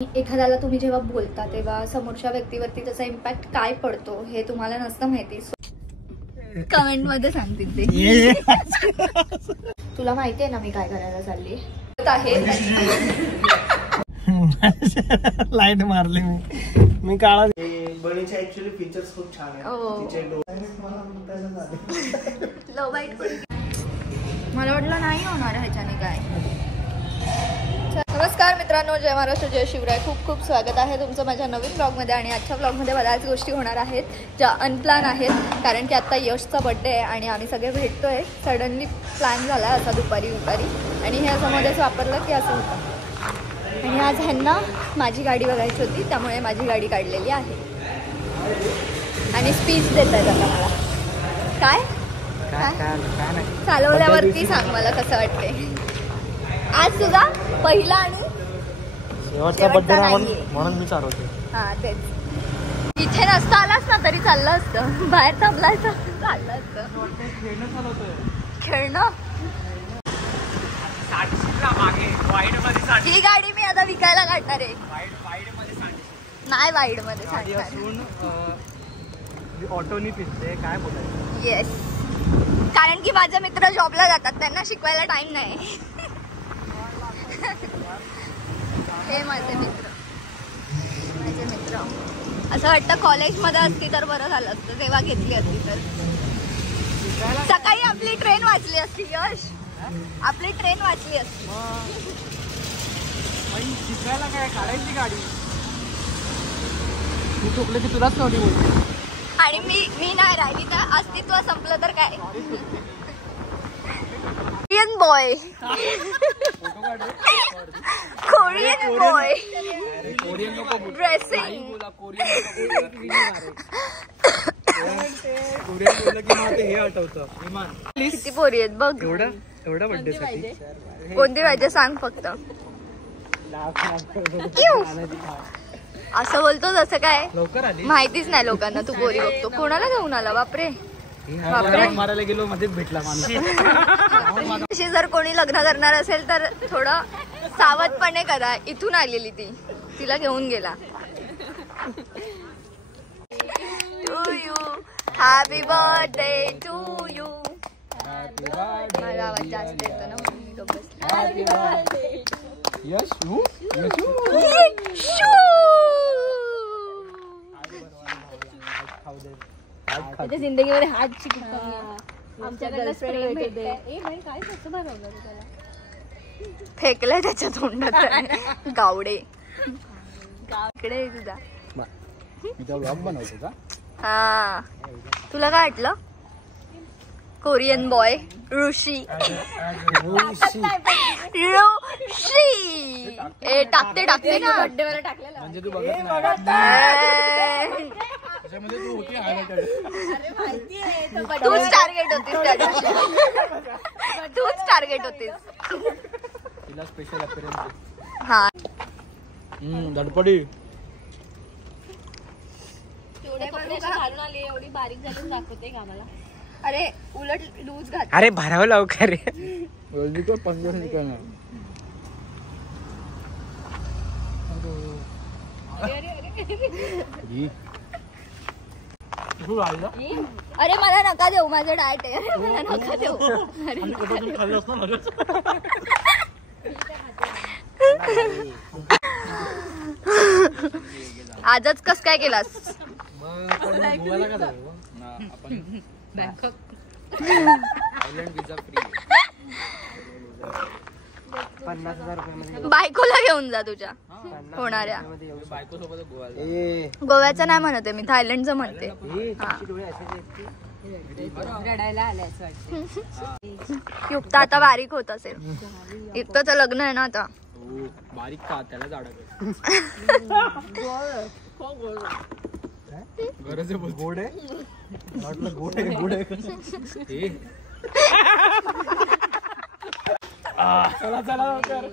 एखाद्याला तुम्ही जेव्हा बोलता तेव्हा समोरच्या व्यक्तीवरती त्याचा इम्पॅक्ट काय पडतो हे तुम्हाला नसतं माहिती. कमेंट मध्ये सांगतील ते. तुला माहिती आहे ना मी काय करायला चालली आहे. लाईट मारली मी काळा. बळीचे ऍक्च्युअली फीचर्स खूप छान आहेत. तिचे लो बाईट मला वाटलं नाही होणार ह्याच्याने काय. नमस्कार मित्रांनो, जय महाराष्ट्र, जय शिवराय. खूप खूप स्वागत आहे तुमचं माझ्या नवीन ब्लॉगमध्ये. आणि आजच्या ब्लॉगमध्ये बऱ्याच गोष्टी होणार आहेत ज्या अनप्लॅन आहेत, कारण की आत्ता यशचा बड्डे आहे आणि आम्ही सगळे भेटतोय. सडनली प्लॅन झाला असा दुपारी आणि हे असं मध्येच वापरलं की असं होतं. आणि आज ह्यांना माझी गाडी बघायची होती, त्यामुळे माझी गाडी काढलेली आहे आणि स्पीच देत आहेत आता मला. काय चालवल्यावरती सांग मला कसं वाटते. आज तुझा पहिला आणि शेवटचा बड्डे म्हणून मी चालवते. हा तेच. इथे नसतं आलास ना तरी चाललं असतं, बाहेर थांबलायचं चाललं असतं. खेळणं. ही गाडी मी आता विकायला काढणार आहे. नाही वाईड मध्ये सांगणार. ऑटोनी फिरते काय बोलायचं. येस, कारण की माझे मित्र जॉबला जातात, त्यांना शिकवायला टाइम नाही. हे माझे मित्र असं वाटतं कॉलेजमध्ये असती तर बरं झालं असतं, तेव्हा घेतली असती तर. सकाळी आपली ट्रेन वाचली असती. यश, आपली ट्रेन वाचली असती. शिकायला काय काढायची गाडी. तू चुकले की तुलाच नव्हती बोलते. आणि मी नाही राहिली तर अस्तित्व संपलं तर काय. Korean boy. Korean boy dressing. किती पोरी आहेत बघ. एवढा बड्डे साठी कोणती पाहिजे सांग फक्त. असं बोलतो जसं काय लवकर आली माहितीच नाही लोकांना. तू पोरी बघतो. कोणाला घेऊन आला. बापरे मारायला गेलो मध्येच भेटला माणूस. अशी जर कोणी लग्न करणार असेल तर थोडं सावधपणे करा. इथून आलेली ती, तिला घेऊन गेला. To you happy birthday to you. मला आवाज जास्त येतो ना म्हणून मी गप्प बसले. यश त्याच्या जिंदगीमध्ये हात चिकट फेकलंय त्याच्या तोंडात. गावडे इकडे तुझा. ब्लॉग बनवतो का. हा, तुला काय वाटलं. कोरियन बॉय ऋषी. ए टाकते ना. म्हणजे तू बघत नाही. तूच टार्गेट होतीस त्या दिवशी. तूच टार्गेट होतीस. तिला स्पेशल अपीअरन्स. हा धडपडी. घालून आली एवढी बारीक झाली दाखवते का मला. अरे उलट लूज घाल. अरे भरावं लवकर. पंजाब निकलणार. अरे मला नका देऊ, माझं डाएट आहे. मला नका देऊ. आजच कस काय केलास. बायकोला घेऊन जा तुझ्या होणाऱ्या. गोव्याचं नाही म्हणते मी, थायलंडचं म्हणते. युक्त आता बारीक होत असेल. युक्तचं लग्न आहे ना आता. बारीक का त्याला जाडा गरज आहे. गोड आहे. गोड आहे. चला लवकर.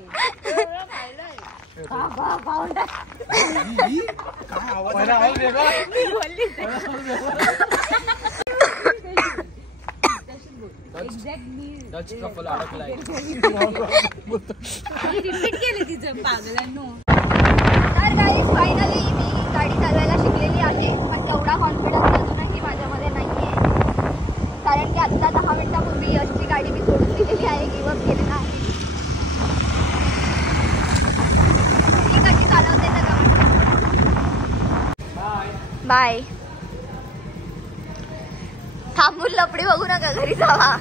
Touch couple अडकलाय. रिपीट केली तिचं पागलांनो. बाय. थांबून लपडी बघू नका, घरी जावा.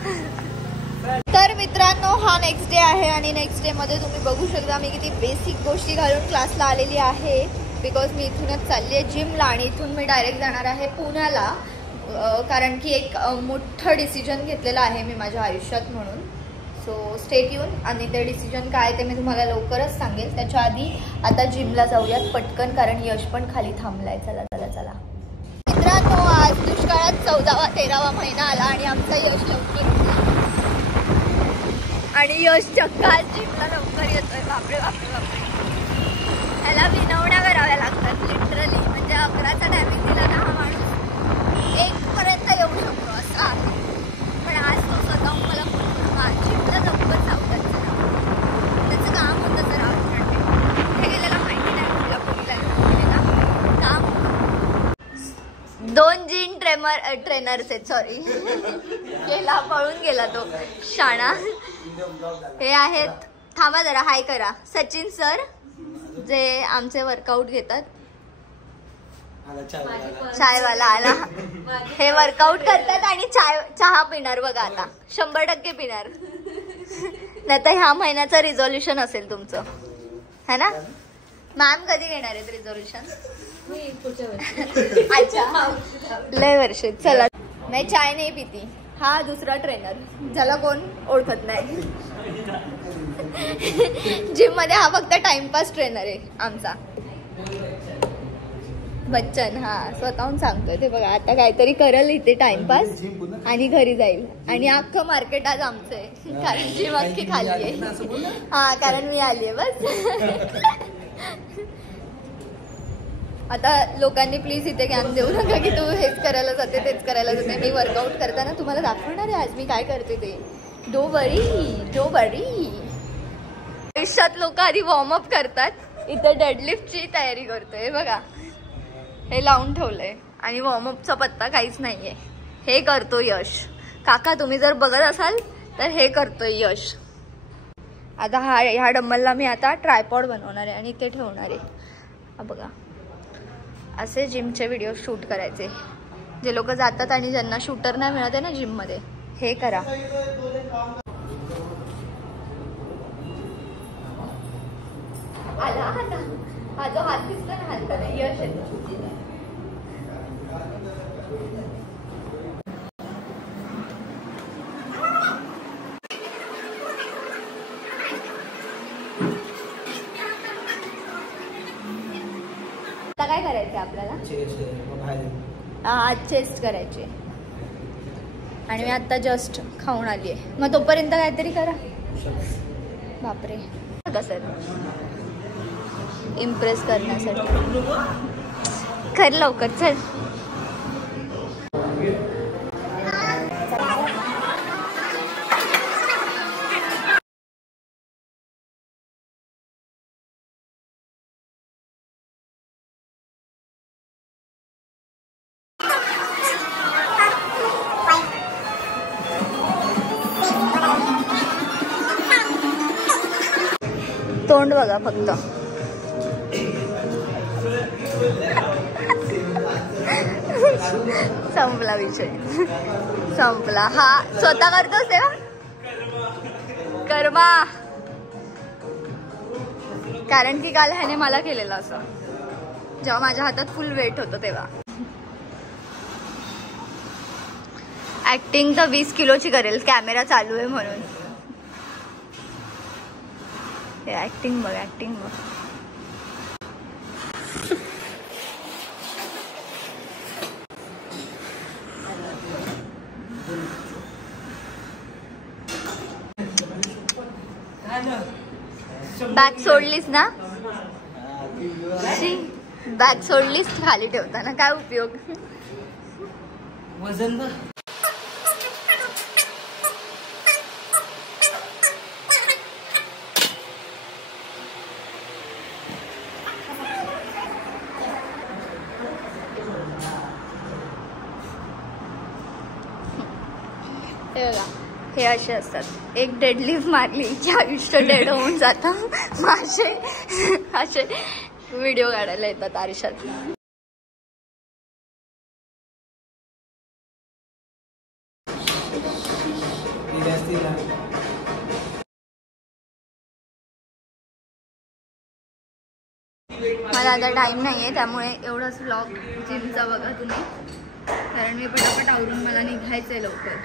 तर मित्रांनो, हा नेक्स्ट डे आहे आणि नेक्स्ट डे मध्ये तुम्ही बघू शकता मी किती बेसिक गोष्टी घालून क्लासला आलेली आहे. बिकॉज मी इथूनच चालली आहे जिमला आणि इथून मी डायरेक्ट जाणार आहे पुण्याला. कारण की एक मोठं डिसिजन घेतलेलं आहे मी माझ्या आयुष्यात म्हणून. So stay tune. आणि ते डिसिजन काय ते मी तुम्हाला लवकरच सांगेल. त्याच्या आधी आता जिमला जाऊयात पटकन, कारण यश पण खाली थांबलाय. चला चला चला मित्रांनो, आज दुष्काळात 14वा 13वा महिना आला आणि आमचा यश लवकर उठला. आणि यश चक्का जिमला लवकर येतोय. बापरे बापरे बापरे. ह्याला विनवण्या कराव्या लागतात लिटरली. म्हणजे 11चा टायमिंग दिला ना हा माणूस 1 पर्यंत येऊ शकतो असं आहे. पण आज तो स्वतःहून मला फोन करून जिमला लवकर जाऊ त्याचं काम होतं. जरा कुठे गेलेला माहिती नाही. तुला कोणीला काम 2 जिम ट्रेनर्स आहेत. सॉरी गेला, पळून गेला तो शाणा. हे आहेत, थांबा जरा हाय करा, सचिन सर जे आमचे वर्कआउट घेतात. चायवाला आला. हे वर्कआउट करतात आणि चहा पिणार बघा आता. 100% पिणार. नाही तर ह्या महिन्याचं रिझोल्युशन असेल तुमचं, है ना मॅम? कधी घेणार आहेत रिझोल्युशन? अच्छा, लय वर्ष. चला, मी चाय नाही पिती. हा दुसरा ट्रेनर ज्याला कोण ओळखत नाही. जिम मध्ये हा फक्त टाइमपास ट्रेनर आहे आमचा बच्चन. हा स्वतःहून सांगतोय ते बघा. आता काहीतरी करल इथे टाइमपास आणि घरी जाईल. आणि अख्खं मार्केट आज आमचं आहे, कारण जिम अख्खी खाली आहे. हा, कारण मी आली आहे बस. आता लोकांनी प्लीज इथे ज्ञान देऊ नका की तू हेच करायला जाते तेच करायला जाते. मी वर्कआउट करताना तुम्हाला दाखवणार आहे आज मी काय करते ते. Do worry. आयुष्यात लोक आधी वॉर्मअप करतात. इथे डेडलिफ्टची तयारी करतोय बघा. हे लावून ठेवलंय आणि वॉर्मअपचा पत्ता काहीच नाहीये. हे करतो यश. काका तुम्ही जर बघत असाल तर हे करतोय यश. आता ह्या डंबलला मी आता ट्रायपॉड बनवणार आहे आणि इथे ठेवणार आहे. हा बघा, असे जिमचे व्हिडिओ शूट करायचे. जे लोक जातात आणि ज्यांना शूटर नाही मिळत आहे ना जिम मध्ये, हे करा. आला हा जो हात दिसला ना, हात करा यश येतो. आता काय करायचं आपल्याला? आज चेस्ट करायची. आणि मी आता जस्ट खाऊन आली आहे. मग तोपर्यंत काहीतरी करा. बापरे, कसं इम्प्रेस करण्यासाठी कर लवकर चल. तोंड बघा फक्त. संपला विषय, संपला. हा स्वतः करतोस तेव्हा कर्मा. कारण की काल ह्याने मला केलेलं असं, जेव्हा माझ्या हातात फुल वेट होतं तेव्हा. ऍक्टिंग तर 20 किलोची करेल, कॅमेरा चालू आहे म्हणून. ऍक्टिंग बघ, ऍक्टिंग बघ. बॅग सोडलीस ना? बॅग सोडलीस खाली ठेवताना काय उपयोग? वजन हे बघा, हे असे असतात. एक डेडलिफ्ट मारली की आयुष्य डेड होऊन जातं. माझे असे व्हिडिओ काढायला येतात आरशात. तिला. मला आता टाइम नाहीये त्यामुळे एवढाच व्लॉग जिमचा बघा तुम्ही, कारण मी पटापट आवरून मला निघायचंय लवकर.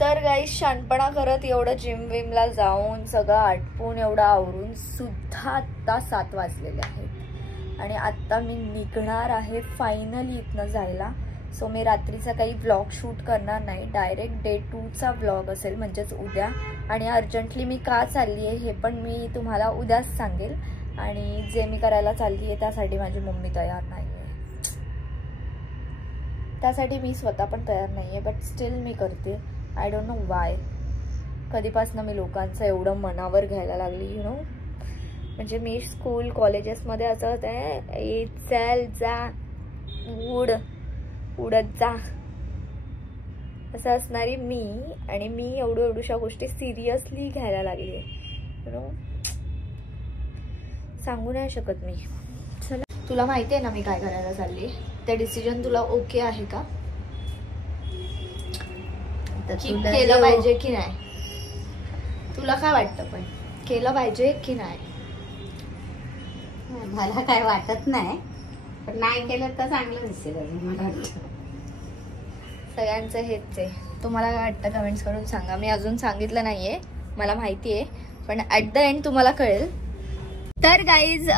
तर गाईस शहाणपणा करत एवढं जिम विमला जाऊन सगळं आटपून एवढं आवरून सुद्धा आत्ता 7 वाजलेले आहेत आणि आत्ता मी निघणार आहे फायनली इथनं जायला. सो मी रात्रीचा काही व्लॉग शूट करणार नाही, डायरेक्ट डे 2चा व्लॉग असेल म्हणजेच उद्या. आणि अर्जंटली मी का चालली आहे हे पण मी तुम्हाला उद्याच सांगेल. आणि जे मी करायला चालली आहे त्यासाठी माझी मम्मी तयार नाही आहे, त्यासाठी मी स्वतः पण तयार नाही आहे, बट स्टील मी करते. I don't know Y. कधीपासून मी लोकांचं एवढं मनावर घ्यायला लागली यु नो. म्हणजे मी स्कूल कॉलेजेसमध्ये असं होतं चल जा उडत जा असं असणारी मी, आणि मी एवढ्याशा गोष्टी सिरियसली घ्यायला लागली आहे यु नो. सांगू नाही शकत मी. चला, तुला माहिती आहे ना मी काय करायला चालली, ते डिसिजन तुला ओके आहे का? केलं पाहिजे की नाही? तुला काय वाटतं पण केलं पाहिजे की नाही? मला काय वाटत नाही, पण नाही केलं तर चांगलं दिसेल मला वाटतं. सगळ्यांचं हेच आहे. तुम्हाला काय वाटतं कमेंट्स करून सांगा. मी अजून सांगितलं नाहीये, मला माहिती आहे, पण ऍट द एंड तुम्हाला कळेल. तर गाईज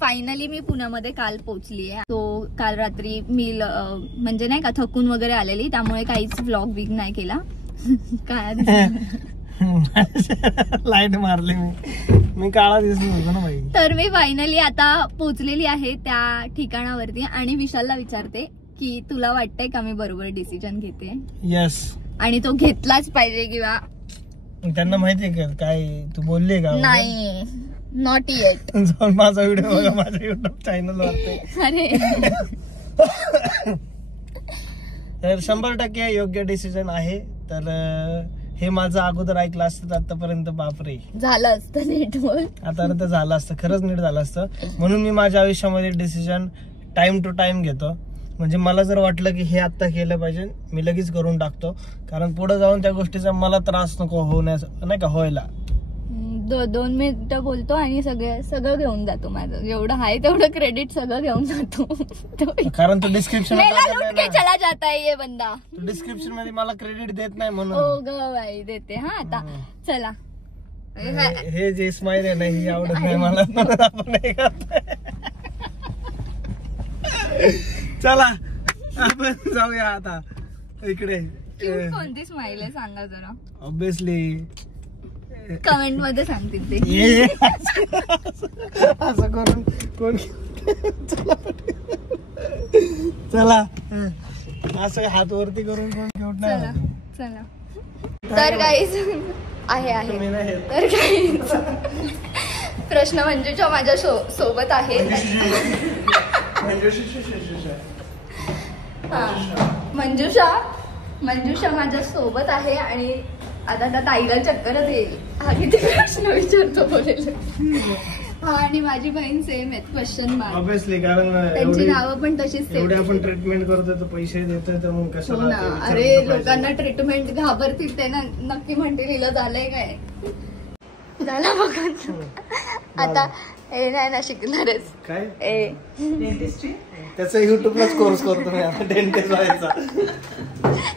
फायनली मी पुण्यामध्ये काल पोहोचली आहे. तो काल रात्री मी म्हणजे नाही का थकून वगैरे आलेली, त्यामुळे काहीच व्लॉग बिग नाही केला. काय लाईट मारली मी काळा दिसलो होतो ना बाई. तर मी फायनली आता पोहोचलेली आहे त्या ठिकाणावरती आणि विशालला विचारते की तुला वाटतंय का मी बरोबर डिसिजन घेते? यस. आणि तो घेतलाच पाहिजे किंवा त्यांना माहितीये का काय तू बोलली का? नाही, नॉट येट. जाऊन माझा व्हिडिओ बघा माझ्या युट्यूब चॅनल वरती. अरे तर 100% योग्य डिसिजन आहे. तर हे माझं अगोदर ऐकलं असतं तर आतापर्यंत बापरे झालं असतं नीट बोल. आता तर झालं असतं, खरंच नीट झालं असतं. म्हणून मी माझ्या आयुष्यामध्ये डिसिजन टाइम टू टाइम घेतो. म्हणजे मला जर वाटलं की हे आता केलं पाहिजे मी लगेच करून टाकतो, कारण पुढे जाऊन त्या गोष्टीचा मला त्रास नको होण्यास नाही का व्हायला. 2 मिनिटं बोलतो आणि सगळं घेऊन जातो माझं, जेवढं आहे तेवढं क्रेडिट सगळं घेऊन जातो. कारण तो डिस्क्रिप्शन चला जाता है ये बंदा, डिस्क्रिप्शन मध्ये मला क्रेडिट देत नाही म्हणून. हो ग बाई देते. हा आता चला, हे जे स्माइल आहे ना ही आवडत नाही मला, म्हणून आपण हे करतोय. चला आपण जाऊया आता इकडे. कोणती स्माइल आहे सांगा जरा. ऑब्विसली कमेंट मध्ये सांगतील ते. असं करून कोण चला असं हात वरती करून कोण घेऊन चला चला. तर गाईज आहे तर गाईज प्रश्न मंजूच्या माझ्या सोबत आहे. मंजुषा माझ्या सोबत आहे आणि आता त्या ताईला चक्करच येईल हा किती प्रश्न विचारतो बोलेल. हा आणि माझी बहीण सेम आहेत क्वेश्चन मार्क. ऑब्विसली कारण त्यांची नावं पण तशीच सेम. एवढे आपण ट्रीटमेंट करतोय तर पैसे देतोय तर मग कशाला. अरे लोकांना ट्रीटमेंट घाबरतील ते ना, नक्की म्हणतील हिला झालंय काय झालं बघा. आता हे नाही ना शिकणारच काय ए डेंटिस्ट्री त्याचा युट्यूबलाच कोर्स करतो मी आता डेंटिस्ट व्हायचा.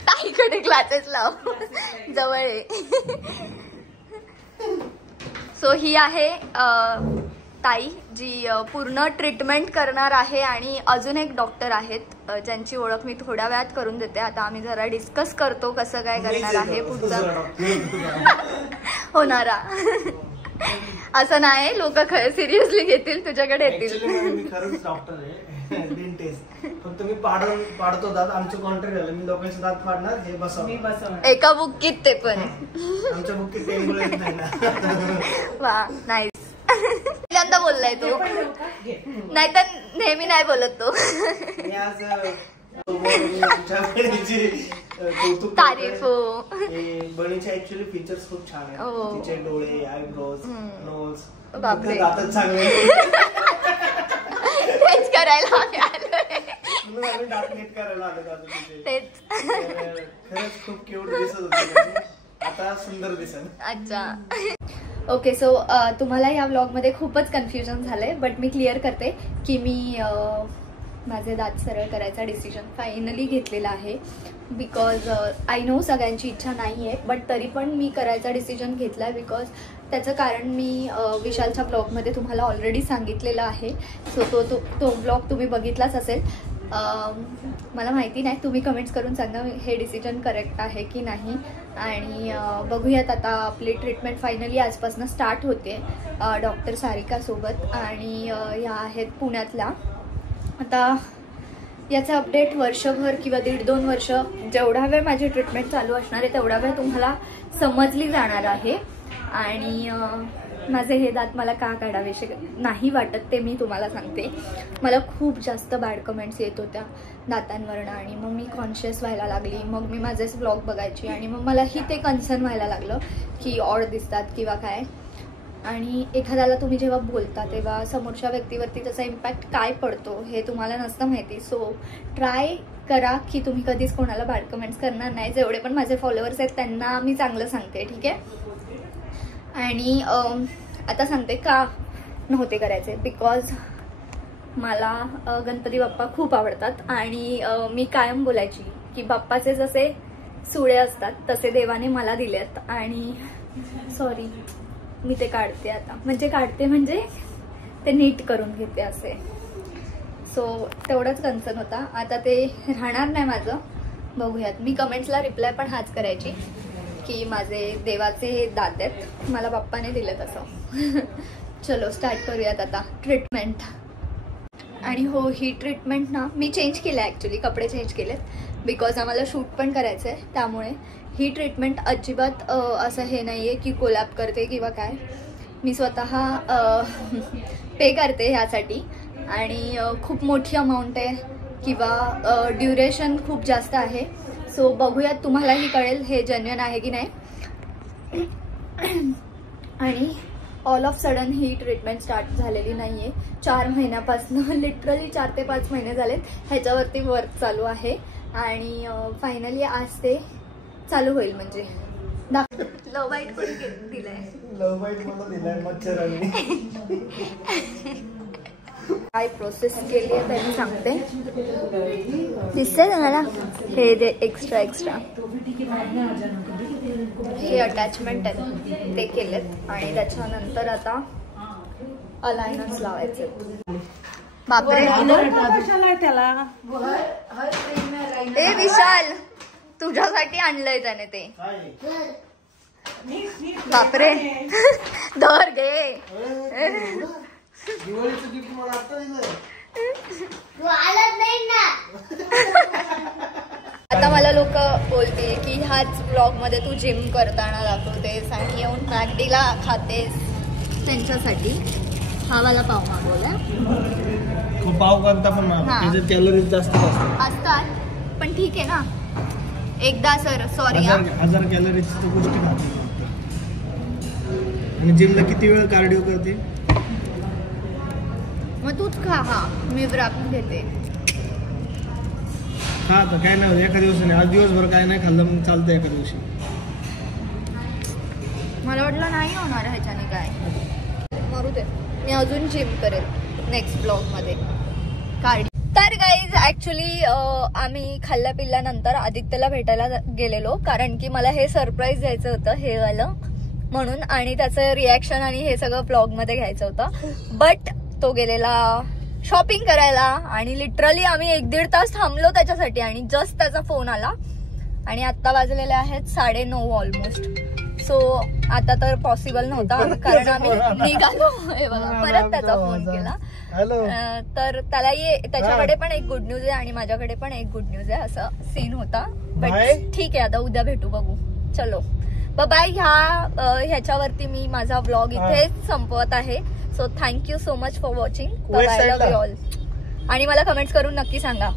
ताईकडे क्लासेस लाव जवळ. सो ही आहे ताई जी पूर्ण ट्रीटमेंट करणार आहे आणि अजून एक डॉक्टर आहेत ज्यांची ओळख मी थोड्या वेळात करून देते. आता आम्ही जरा डिस्कस करतो कसं काय करणार आहे पुढचं होणारा. असं नाही, लोक सिरियसली घेतील, तुझ्याकडे येतील. मी खरंच डॉक्टर आहे डेंटिस्ट, फक्त मी पाडतो दात. आमचं कॉन्ट्रॅक्ट झालं, मी लोकांचे दात पाडणार, हे बसवणार एका बुक्कीत ते पण. आमच्या बुक्कीत टेंबल येत नाही ना. वा नाईस. पहिल्यांदा बोललाय तो, नाहीतर नेहमी नाही बोलत तो. मी आज तुमच्या बहिणीची कौतुक तारीफ हो. बहिणीचे ऍक्च्युअली फीचर्स खूप छान आहेत. तिचे डोळे, आयब्रोज, नोज, बापरे. दातच चांगले तेच करायला आम्ही आलोय. म्हणून आम्ही दात नीट करायला आलो दादा तिचे. तेच खरंच खूप क्यूट दिसत होते. आता सुंदर दिसेल. अच्छा ओके. सो तुम्हाला ह्या व्लॉगमध्ये खूपच कन्फ्युजन झालंय, बट मी क्लिअर करते की मी माझे दात सरळ करायचा डिसिजन फायनली घेतलेला आहे. बिकॉज आय नो सगळ्यांची इच्छा नाही आहे, बट तरी पण मी करायचा डिसिजन घेतला आहे. बिकॉज त्याचं कारण मी विशालच्या ब्लॉगमध्ये तुम्हाला ऑलरेडी सांगितलेलं आहे. सो तो ब्लॉग तुम्ही बघितलाच असेल. मला माहिती नाही, तुम्ही कमेंट्स करून सांगा हे डिसिजन करेक्ट आहे की नाही. आणि बघूयात आता. आपली ट्रीटमेंट फायनली आजपासून स्टार्ट होते डॉक्टर सारिकासोबत, आणि ह्या आहेत पुण्यातल्या. आता याचं अपडेट वर्षभर किंवा 1.5-2 वर्ष जेवढा वेळ माझी ट्रीटमेंट चालू असणार आहे तेवढा वेळ तुम्हाला समजली जाणार आहे. आणि माझे हे दात मला का काढावेसे नाही वाटत ते मी तुम्हाला सांगते. मला खूप जास्त बॅड कमेंट्स येत होत्या दातांवरनं, आणि मग मी कॉन्शियस व्हायला लागली. मग मी माझेच ब्लॉग बघायची, आणि मग मलाही ते कन्सर्न व्हायला लागलं की ऑड दिसतात किंवा काय. आणि एखाद्याला तुम्ही जेव्हा बोलता तेव्हा समोरच्या व्यक्तीवरती त्याचा इम्पॅक्ट काय पडतो हे तुम्हाला नसतं माहिती. सो ट्राय करा की तुम्ही कधीच कोणाला बॅड कमेंट्स करणार नाही. जेवढे पण माझे फॉलोअर्स आहेत त्यांना मी चांगलं सांगते, ठीक आहे. आणि आता सांगते का नव्हते करायचे. बिकॉज मला गणपती बाप्पा खूप आवडतात, आणि मी कायम बोलायची की बाप्पाचे जसे सुळे असतात तसे देवाने मला दिलेत. आणि सॉरी मी ते काढते आता, म्हणजे ते नीट करून घेते असे. सो तेवढंच कन्सर्न होता. आता ते राहणार नाही माझं, बघूयात. मी कमेंट्सला रिप्लाय पण हाच करायची की माझे देवाचे दात आहेत, मला बाप्पाने दिलं तसं. चलो स्टार्ट करूयात आता ट्रीटमेंट. आणि हो, ही ट्रीटमेंट ना मी चेंज केलं आहे ॲक्च्युली, कपडे चेंज केलेत. बिकॉज आम्हाला शूट पण करायचं आहे, त्यामुळे ही ट्रीटमेंट अजिबात असं हे नाही आहे की कोलॅप करते किंवा काय. मी स्वतः पे करते ह्यासाठी, आणि खूप मोठी अमाऊंट आहे किंवा ड्युरेशन खूप जास्त आहे. सो बघूयात, तुम्हालाही कळेल हे जेन्युइन आहे की नाही. आणि all of sudden he treatment start झालेली नाही आहे. 4 महिन्यापासून लिटरली 4 ते 5 महिने झालेत ह्याच्यावरती वर्क चालू आहे. आणि फायनली आज ते चालू होईल. म्हणजे लव बाईट कोणी दिलाय? लव बाईट मला दिलाय मच्छराने. काय प्रोसेस केली आहे त्यांनी सांगते. दिसतंय तुम्हाला? हे दे एक्स्ट्रा हे अटॅचमेंट आहेत ते केलेत, आणि त्याच्यानंतर आता अलायनर्स लावायचे. बापरे, ए विशाल तुझ्यासाठी आणलंय त्याने ते. बापरे धर घे. दिवाळीचं गिफ्ट मला आता दिलं. आता मला लोक बोलते की ह्याच ब्लॉग मध्ये तू जिम करताना दाखवतेस आणि येऊन मॅगडीला खातेस. त्यांच्यासाठी हा वाला पाव मागवला. पाव कोणता पण त्याच्यात कॅलरीज जास्त असतात, पण ठीक आहे ना. एकदा सर सॉरी 1000 कॅलरीज गोष्टी खाते. आणि जिमला किती वेळ कार्डिओ करते? मग तूच खा. हा मी राखून घेते. हा तर काय नाही, एका दिवसाने. आज दिवसभर काय नाही खाल्लं मग चालतं एका दिवशी. मला वाटलं नाही होणार ह्याच्याने काय. मरू दे, मी अजून जिम करेल नेक्स्ट ब्लॉग मध्ये कार्डिओ. तर गाईज ऍक्च्युली आम्ही खाल्ल्या पिल्ल्यानंतर आदित्यला भेटायला गेलेलो, कारण की मला हे सरप्राईज द्यायचं होतं हे वालं म्हणून, आणि त्याचं रिॲक्शन आणि हे सगळं ब्लॉग मध्ये घ्यायचं होतं. बट तो गेलेला शॉपिंग करायला, आणि लिटरली आम्ही 1-1.5 तास थांबलो त्याच्यासाठी, आणि जस्ट त्याचा फोन आला. आणि आता वाजलेले आहेत 9:30 ऑलमोस्ट. सो आता तर पॉसिबल नव्हता, कारण आम्ही निघालो. हे बघा, परत त्याचा फोन केला. तर त्याच्याकडे पण एक गुड न्यूज आहे आणि माझ्याकडे पण एक गुड न्यूज आहे, असं सीन होता. बट ठीक आहे, आता उद्या भेटू, बघू. चलो बाय. ह्याच्यावरती मी माझा ब्लॉग इथेच संपवत आहे. So thank you so much for watching. Bye, love you all. आणि मला कमेंट्स करून नक्की सांगा.